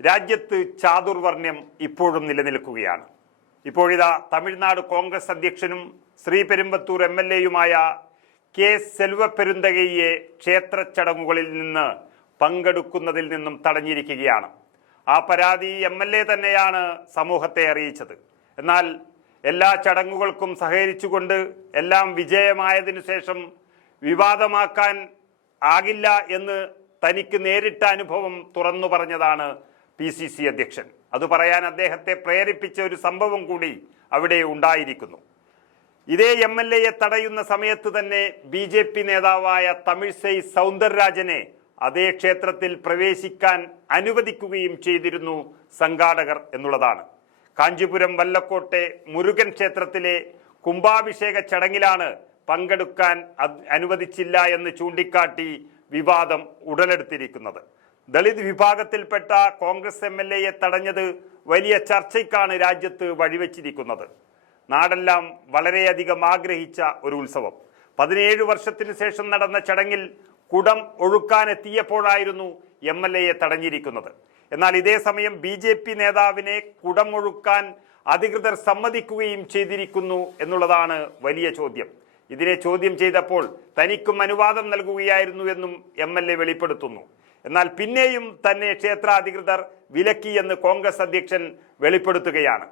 രാജ്യത്ത് ചാതുർവർണ്യം ഇപ്പോഴും നിലനിൽക്കുകയാണ്. ഇപ്പോഴിതാ തമിഴ്നാട് കോൺഗ്രസ് അധ്യക്ഷനും ശ്രീപെരുമ്പത്തൂർ എം എൽ എയുമായ കെ സെൽവപ്പെരുന്തകയെ ക്ഷേത്ര ചടങ്ങുകളിൽ നിന്ന് പങ്കെടുക്കുന്നതിൽ നിന്നും തടഞ്ഞിരിക്കുകയാണ്. ആ പരാതി എം എൽ എ തന്നെയാണ് സമൂഹത്തെ അറിയിച്ചത്. എന്നാൽ എല്ലാ ചടങ്ങുകൾക്കും സഹകരിച്ചുകൊണ്ട് എല്ലാം വിജയമായതിനു ശേഷം വിവാദമാക്കാൻ ആകില്ല എന്ന് തനിക്ക് നേരിട്ട അനുഭവം തുറന്നു പറഞ്ഞതാണ് പി സി സി അധ്യക്ഷൻ. അത് പറയാൻ അദ്ദേഹത്തെ പ്രേരിപ്പിച്ച ഒരു സംഭവം കൂടി അവിടെ ഉണ്ടായിരിക്കുന്നു. ഇതേ എം എൽ എയെ തടയുന്ന സമയത്ത് തന്നെ ബി ജെ പി നേതാവായ തമിഴ്സൈ സൗന്ദരരാജനെ അതേ ക്ഷേത്രത്തിൽ പ്രവേശിക്കാൻ അനുവദിക്കുകയും ചെയ്തിരുന്നു സംഘാടകർ എന്നുള്ളതാണ്. കാഞ്ചീപുരം വല്ലക്കോട്ടെ മുരുകൻ ക്ഷേത്രത്തിലെ കുംഭാഭിഷേക ചടങ്ങിലാണ് പങ്കെടുക്കാൻ അനുവദിച്ചില്ല എന്ന് ചൂണ്ടിക്കാട്ടി വിവാദം ഉടലെടുത്തിരിക്കുന്നത്. ദളിത് വിഭാഗത്തിൽപ്പെട്ട കോൺഗ്രസ് എം എൽ എയെ തടഞ്ഞത് വലിയ ചർച്ചയ്ക്കാണ് രാജ്യത്ത് വഴിവെച്ചിരിക്കുന്നത്. നാടെല്ലാം വളരെയധികം ആഗ്രഹിച്ച ഒരു ഉത്സവം. പതിനേഴ് വർഷത്തിന് ശേഷം നടന്ന ചടങ്ങിൽ കുടം ഒഴുക്കാനെത്തിയപ്പോഴായിരുന്നു എം എൽ എയെ തടഞ്ഞിരിക്കുന്നത്. എന്നാൽ ഇതേ സമയം ബി ജെ പി നേതാവിനെ കുടം ഒഴുക്കാൻ അധികൃതർ സമ്മതിക്കുകയും ചെയ്തിരിക്കുന്നു എന്നുള്ളതാണ് വലിയ ചോദ്യം. ഇതിനെ ചോദ്യം ചെയ്തപ്പോൾ തനിക്കും അനുവാദം നൽകുകയായിരുന്നു എന്നും എം എൽ എ വെളിപ്പെടുത്തുന്നു. എന്നാൽ പിന്നെയും തന്നെ ക്ഷേത്രാധികൃതർ വിലക്കി എന്ന് കോൺഗ്രസ് അധ്യക്ഷൻ വെളിപ്പെടുത്തുകയാണ്.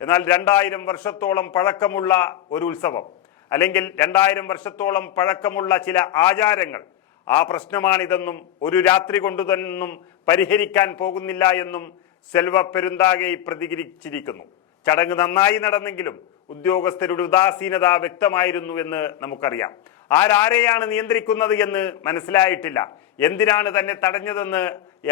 എന്നാൽ രണ്ടായിരം വർഷത്തോളം പഴക്കമുള്ള ഒരു ഉത്സവം അല്ലെങ്കിൽ രണ്ടായിരം വർഷത്തോളം പഴക്കമുള്ള ചില ആചാരങ്ങൾ ആ പ്രശ്നമാണിതെന്നും ഒരു രാത്രി കൊണ്ടുതന്നും പരിഹരിക്കാൻ പോകുന്നില്ല എന്നും സെൽവ പെരുന്താകെ പ്രതികരിച്ചിരിക്കുന്നു. ചടങ്ങ് നന്നായി നടന്നെങ്കിലും ഉദ്യോഗസ്ഥരുടെ ഉദാസീനത വ്യക്തമായിരുന്നു എന്ന് നമുക്കറിയാം. ആരാരെയാണ് നിയന്ത്രിക്കുന്നത് എന്ന് മനസ്സിലായിട്ടില്ല. എന്തിനാണ് തന്നെ തടഞ്ഞതെന്ന്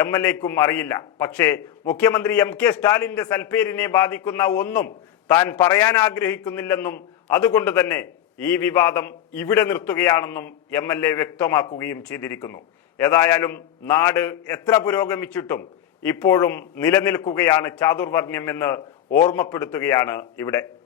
എം എൽ എക്കും അറിയില്ല. പക്ഷേ മുഖ്യമന്ത്രി എം കെ സ്റ്റാലിന്റെ സൽപ്പേരിനെ ബാധിക്കുന്ന ഒന്നും താൻ പറയാൻ ആഗ്രഹിക്കുന്നില്ലെന്നും അതുകൊണ്ട് തന്നെ ഈ വിവാദം ഇവിടെ നിർത്തുകയാണെന്നും എം എൽ എ വ്യക്തമാക്കുകയും ചെയ്തിരിക്കുന്നു. ഏതായാലും നാട് എത്ര പുരോഗമിച്ചിട്ടും ഇപ്പോഴും നിലനിൽക്കുകയാണ് ചാതുർവർണ്യം എന്ന് ഓർമ്മപ്പെടുത്തുകയാണ് ഇവിടെ.